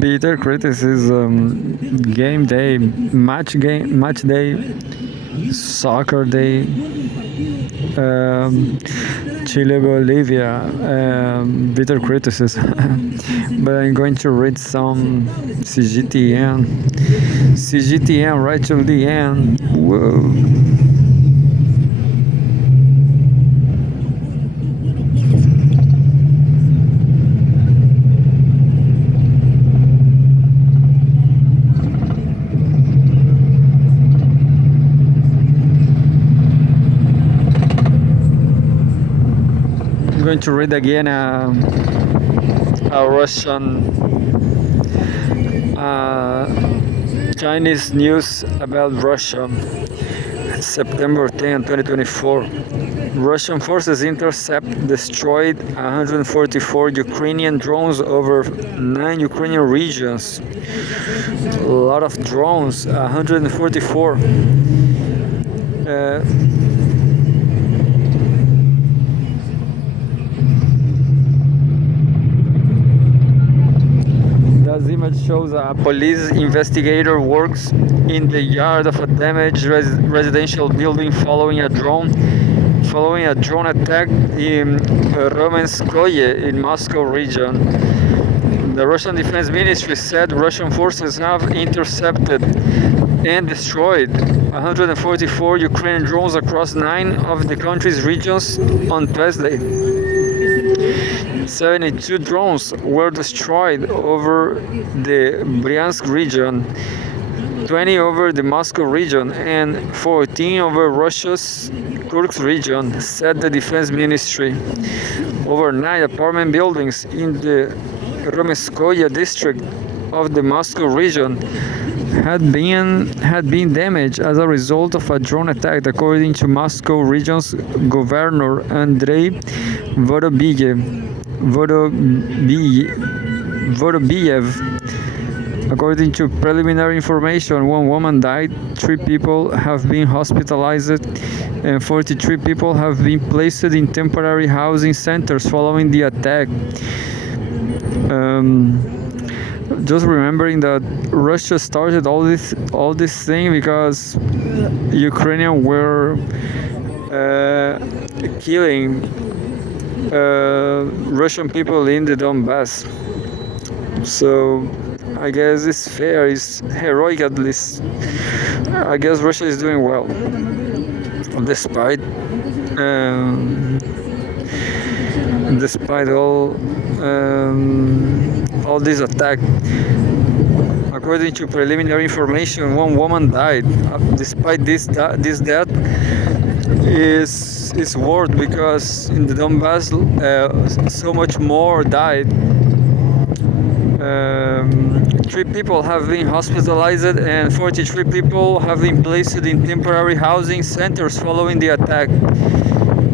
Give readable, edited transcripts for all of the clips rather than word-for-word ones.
Bitter criticism, match day, soccer day, um, Chile, Bolivia, bitter criticism. But I'm going to read some CGTN right to the end. Whoa. I'm going to read again a Russian Chinese news about Russia, September 10, 2024. Russian forces intercept destroyed 144 Ukrainian drones over 9 Ukrainian regions. A lot of drones, 144. This image shows a police investigator works in the yard of a damaged residential building following a drone attack in Romanskoye in Moscow region. The Russian Defense Ministry said Russian forces have intercepted and destroyed 144 Ukrainian drones across 9 of the country's regions on Thursday. 72 drones were destroyed over the Bryansk region, 20 over the Moscow region, and 14 over Russia's Kursk region, said the defense ministry. Over 9 apartment buildings in the Romanskoye district of the Moscow region had been damaged as a result of a drone attack, according to Moscow region's governor Andrei Vorobiev. According to preliminary information, 1 woman died, 3 people have been hospitalized, and 43 people have been placed in temporary housing centers following the attack. Just remembering that Russia started all this thing because Ukrainians were killing Russian people in the Donbass. So I guess it's fair, it's heroic at least. I guess Russia is doing well, despite all this attack. According to preliminary information, 1 woman died. Despite this death is worth, because in the Donbass so much more died. 3 people have been hospitalized and 43 people have been placed in temporary housing centers following the attack.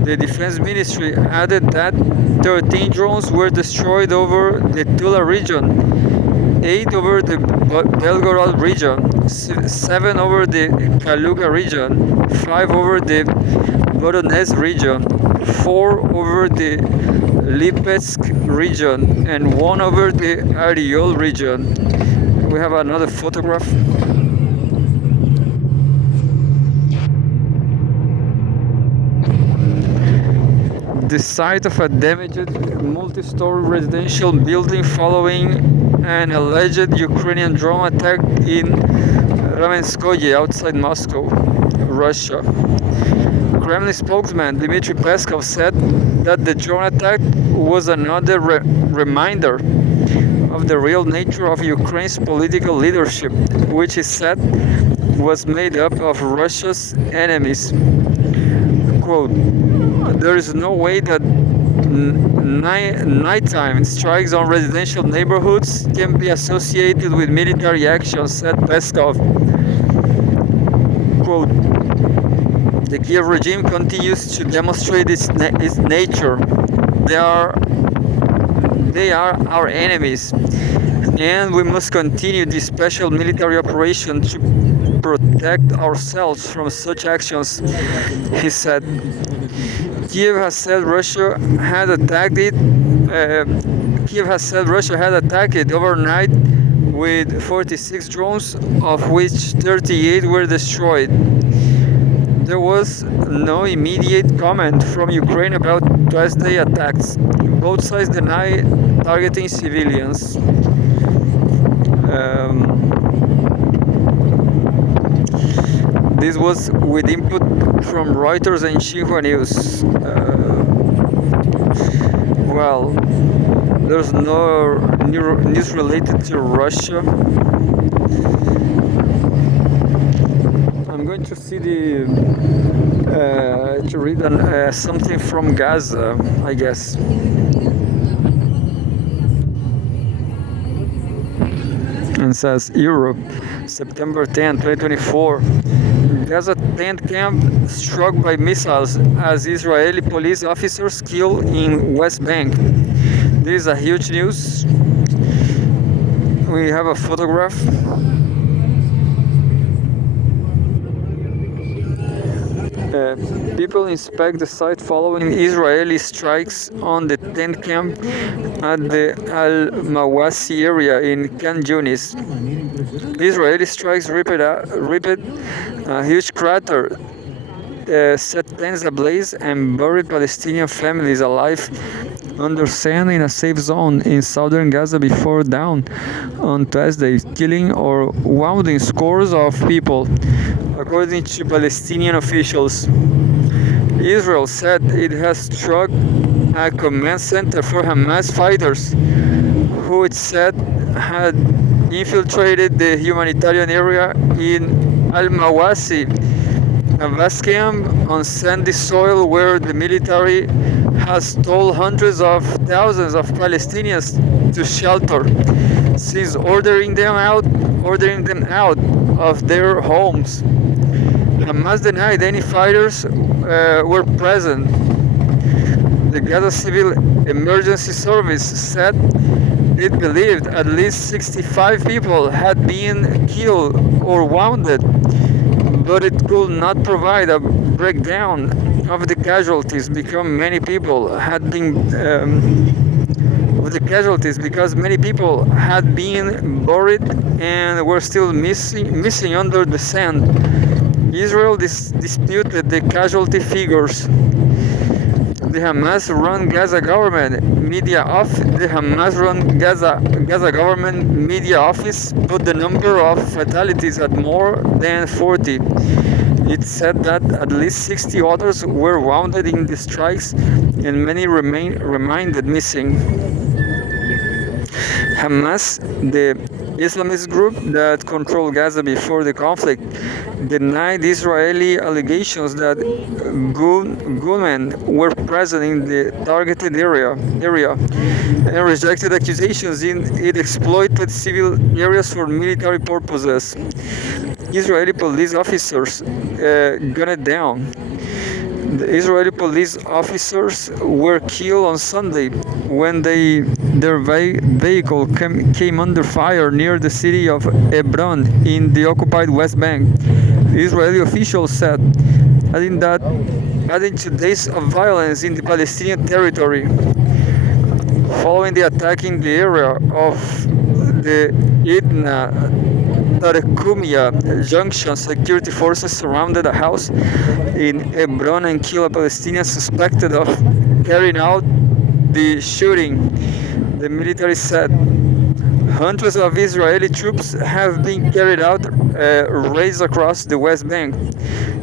The defense ministry added that 13 drones were destroyed over the Tula region, 8 over the Belgorod region, 7 over the Kaluga region, 5 over the Voronezh region, 4 over the Lipetsk region, and 1 over the Ariol region. We have another photograph. The site of a damaged multi-story residential building following an alleged Ukrainian drone attack in Ramenskoye outside Moscow, Russia. Kremlin spokesman Dmitry Peskov said that the drone attack was another reminder of the real nature of Ukraine's political leadership, which he said was made up of Russia's enemies. Quote, "There is no way that nighttime strikes on residential neighborhoods can be associated with military action," said Peskov. Quote, "The Kiev regime continues to demonstrate its nature. They are our enemies, and we must continue this special military operation to protect ourselves from such actions," he said. Kiev has said Russia had attacked Kiev has said Russia had attacked it overnight with 46 drones, of which 38 were destroyed. There was no immediate comment from Ukraine about Tuesday attacks. Both sides deny targeting civilians. This was with input from Reuters and Xinhua News. Well, there's no news related to Russia. I'm going to see to read something from Gaza, I guess. And says Europe, September 10, 2024. Gaza tent camp struck by missiles as Israeli police officers killed in West Bank. This is a huge news. We have a photograph. People inspect the site following Israeli strikes on the tent camp at the Al-Mawasi area in Khan Yunis. Israeli strikes ripped a huge crater, set tents ablaze, and buried Palestinian families alive under sand in a safe zone in southern Gaza before dawn on Thursday, killing or wounding scores of people, according to Palestinian officials. Israel said it has struck a command center for Hamas fighters, who it said had infiltrated the humanitarian area in Al-Mawasi, a vast camp on sandy soil where the military has told hundreds of thousands of Palestinians to shelter, since ordering them out of their homes. Hamas denied any fighters were present. The Gaza Civil Emergency Service said it believed at least 65 people had been killed or wounded, but it could not provide a breakdown of the casualties because many people had been buried and were still missing under the sand. Israel disputed the casualty figures. The Hamas-run Gaza government media office put the number of fatalities at more than 40. It said that at least 60 others were wounded in the strikes and many remained missing. Hamas, the Islamist group that controlled Gaza before the conflict, denied Israeli allegations that gunmen were present in the targeted area and rejected accusations it exploited civil areas for military purposes. Israeli police officers gunned down. The Israeli police officers were killed on Sunday when their vehicle came under fire near the city of Hebron in the occupied West Bank. Israeli officials said, adding to days of violence in the Palestinian territory. Following the attack in the area of the Idna Tarakumia Junction, security forces surrounded a house in Hebron and killed a Palestinian suspected of carrying out the shooting. The military said hundreds of Israeli troops have been carried out raids across the West Bank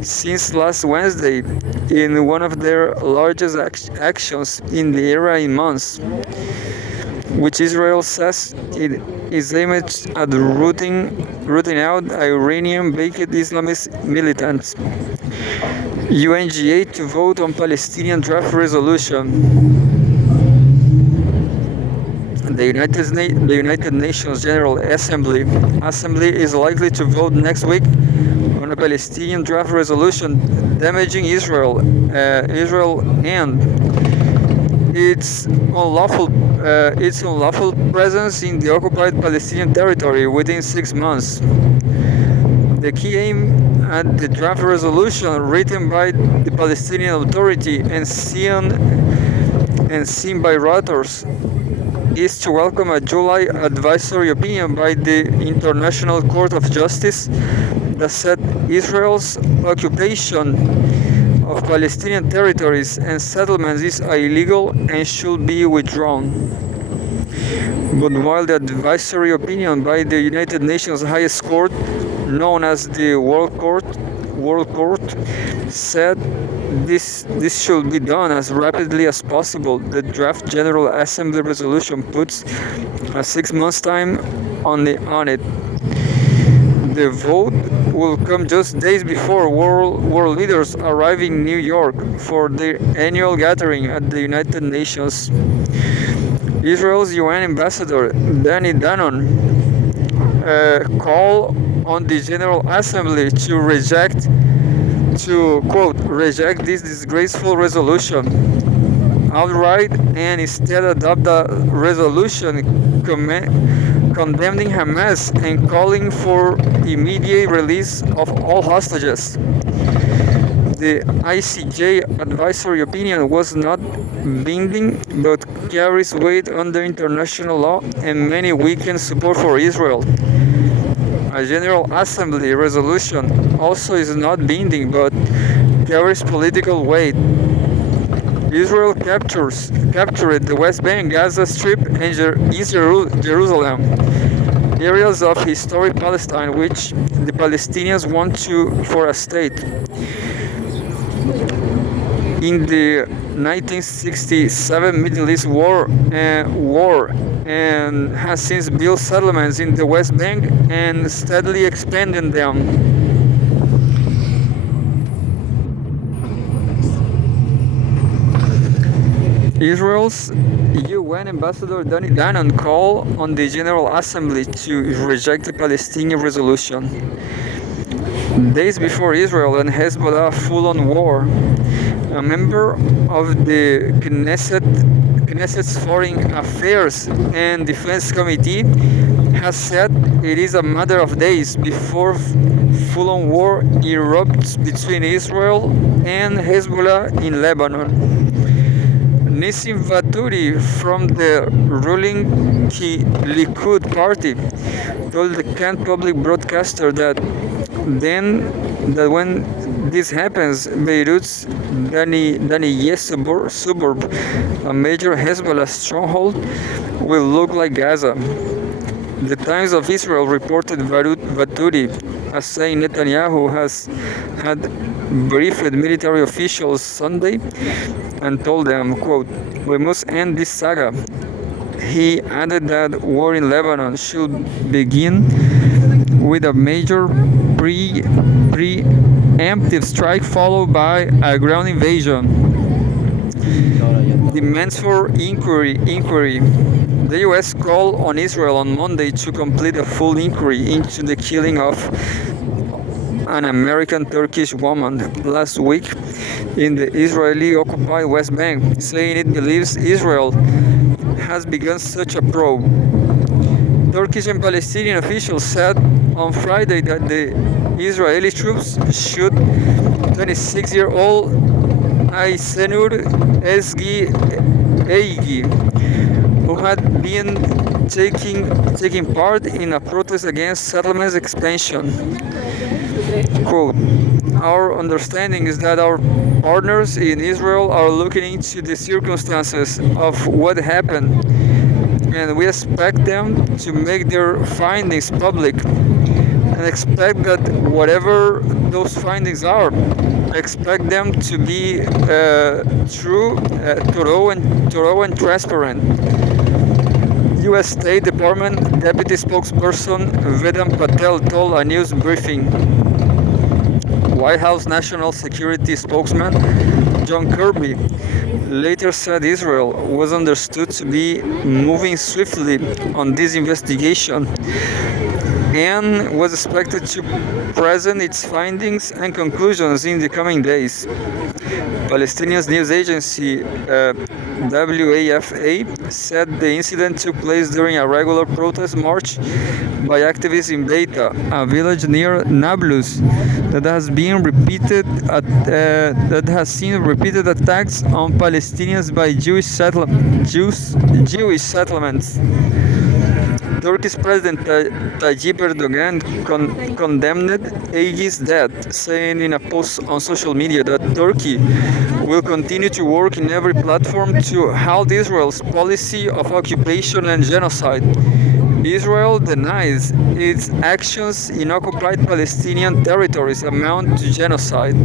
since last Wednesday in one of their largest actions in the area in months, which Israel says it is aimed at rooting out Iranian-backed Islamist militants. UNGA to vote on Palestinian draft resolution. The United Nations General Assembly is likely to vote next week on a Palestinian draft resolution damaging Israel and its unlawful presence in the occupied Palestinian territory within 6 months. The key aim at the draft resolution, written by the Palestinian Authority and seen by Reuters, is to welcome a July advisory opinion by the International Court of Justice that said Israel's occupation of Palestinian territories and settlements is illegal and should be withdrawn. But while the advisory opinion by the United Nations highest court, known as the World Court, said this should be done as rapidly as possible, the draft General Assembly resolution puts a 6 months time on it. The vote will come just days before world leaders arrive in New York for their annual gathering at the United Nations. Israel's UN ambassador Danny Danon called on the General Assembly to quote, reject this disgraceful resolution outright and instead adopt a resolution condemning Hamas and calling for immediate release of all hostages. The ICJ advisory opinion was not binding but carries weight under international law and many weaken support for Israel. A General Assembly resolution also is not binding but carries political weight. Israel captured the West Bank, Gaza Strip, and East Jerusalem, areas of historic Palestine which the Palestinians want for a state. In the 1967 Middle East war and has since built settlements in the West Bank and steadily expanded them. Israel's UN ambassador Danny Danon called on the General Assembly to reject the Palestinian resolution. Days before Israel and Hezbollah full-on war, a member of the Knesset's Foreign Affairs and Defense Committee has said it is a matter of days before full-on war erupts between Israel and Hezbollah in Lebanon. Nissim Vaturi from the ruling Likud party told the Cannes public broadcaster that when this happens, Beirut's Daniyeh suburb, a major Hezbollah stronghold, will look like Gaza. The Times of Israel reported Vaturi as saying Netanyahu had briefed military officials Sunday and told them, quote, "We must end this saga." He added that war in Lebanon should begin with a major preemptive strike followed by a ground invasion. Demands for inquiry. The U.S. called on Israel on Monday to complete a full inquiry into the killing of an American-Turkish woman last week in the Israeli-occupied West Bank, saying it believes Israel has begun such a probe. Turkish and Palestinian officials said on Friday that the Israeli troops shot 26-year-old Aysenur Ezgi, who had been taking part in a protest against settlement expansion. Quote, "Our understanding is that our partners in Israel are looking into the circumstances of what happened, and we expect them to make their findings public, and expect that whatever those findings are, expect them to be true, thorough and transparent." U.S. State Department Deputy Spokesperson Vedant Patel told a news briefing. White House National Security Spokesman John Kirby later said Israel was understood to be moving swiftly on this investigation and was expected to present its findings and conclusions in the coming days. Palestinian news agency WAFA said the incident took place during a regular protest march by activists in Beita, a village near Nablus that has seen repeated attacks on Palestinians by Jewish settlements. Turkey's President Tayyip Erdogan condemned Agi's death, saying in a post on social media that Turkey will continue to work in every platform to halt Israel's policy of occupation and genocide. Israel denies its actions in occupied Palestinian territories amount to genocide.